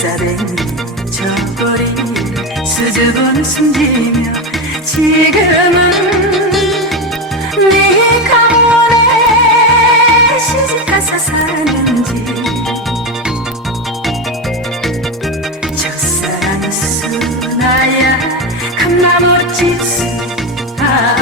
뱃사랭이 저고리 수줍은 숨지며 지금은 네 강원에 시집가서 사는지 첫사랑 수나야 감나무집 수나야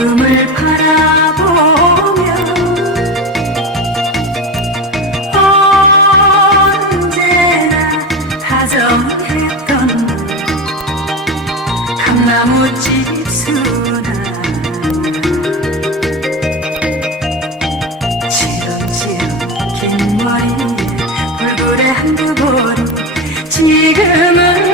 구름을 바라보며 언제나 다정했던 감나무집 수나 치렁치렁 긴 머리에 불굴의 한두 보리 지금은